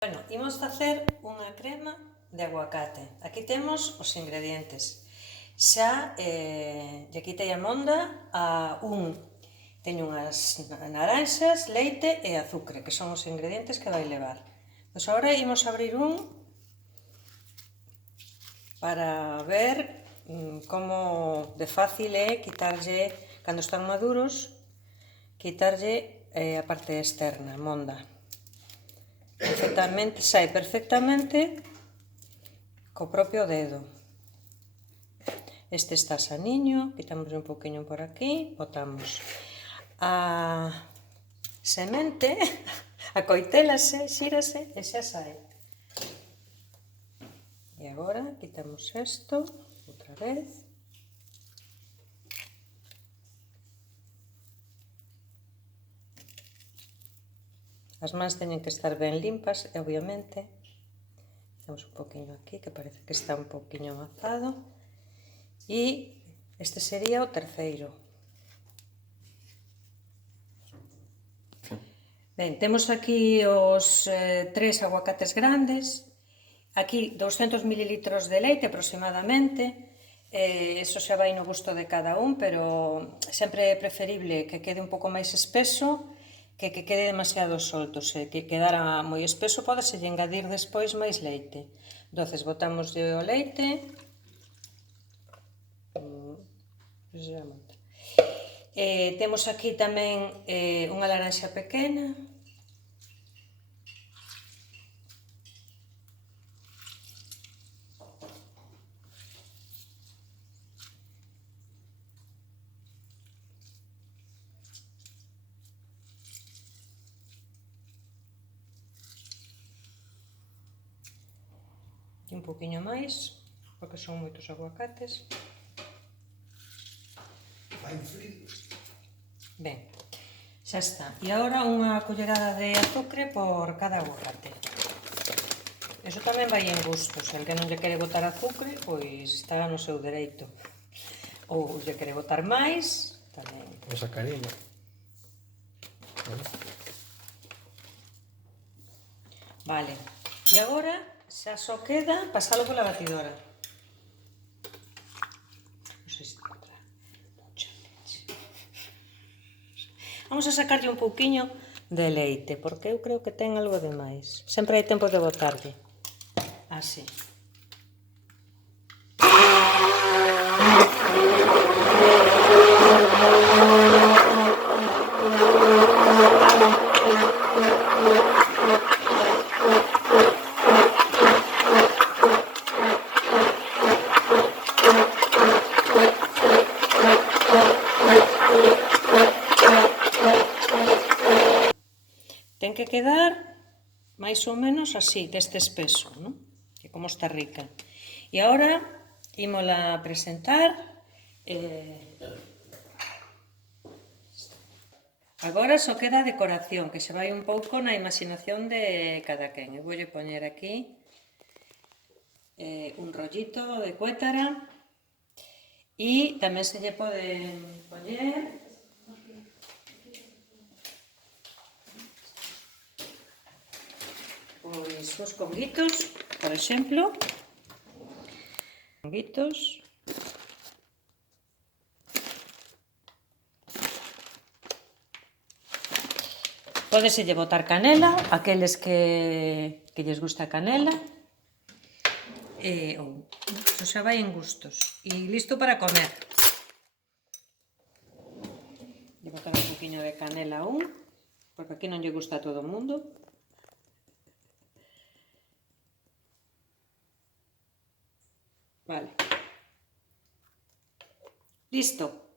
Bueno, imos facer unha crema de aguacate. Aquí temos os ingredientes. Xa lle quitei a monda a un. Teño unhas naranxas, leite e azucre, que son os ingredientes que vai levar. Pois agora imos abrir un para ver como de fácil é quitarlle, cando están maduros, quitarlle a parte externa, a monda. Perfectamente, sai perfectamente co propio dedo. Este está saniño, quitamos un poquinho por aquí, botamos a semente, acoitélase, xírase e xa sai. E agora quitamos isto outra vez. As mans teñen que estar ben limpas, obviamente. Temos un poquinho aquí, que parece que está un poquinho amazado. E este sería o terceiro. Ben, temos aquí os 3 aguacates grandes. Aquí 200 ml de leite aproximadamente. Eso xa vai no gusto de cada un, pero sempre é preferible que quede un pouco máis espeso que quede demasiado solto. Se que quedara moi espeso, podese engadir despois máis leite. Entonces, botamos o leite. Temos aquí tamén unha laranxa pequena. E un poquinho máis, porque son moitos aguacates. Ben, xa está. E agora unha collerada de azucre por cada aguacate. Eso tamén vai en gustos. El que non lle quere botar azucre, pois está no seu dereito. Ou lle quere botar máis, tamén. O sacarina. Vale. E agora xa só queda pasalo pola batidora. Non sei se encontra mucha leche. Vamos a sacarlle un pouquiño de leite, porque eu creo que ten algo de máis. Sempre hai tempo de botarlle. Así. Ten que quedar máis ou menos así, deste espeso, non? Que como está rica. E agora ímola presentar. Agora só queda a decoración, que se vai un pouco na imaginación de cada quen. Eu voulle poñer aquí un rollito de cuétara e tamén se lle poden poñer pois os conguitos, por exemplo. Conguitos. Pódese lle botar canela, aqueles que lles gusta a canela. Iso xa vai en gustos. E listo para comer. Lle botar un poquinho de canela a un, porque aquí non lle gusta a todo o mundo. Vale. Listo.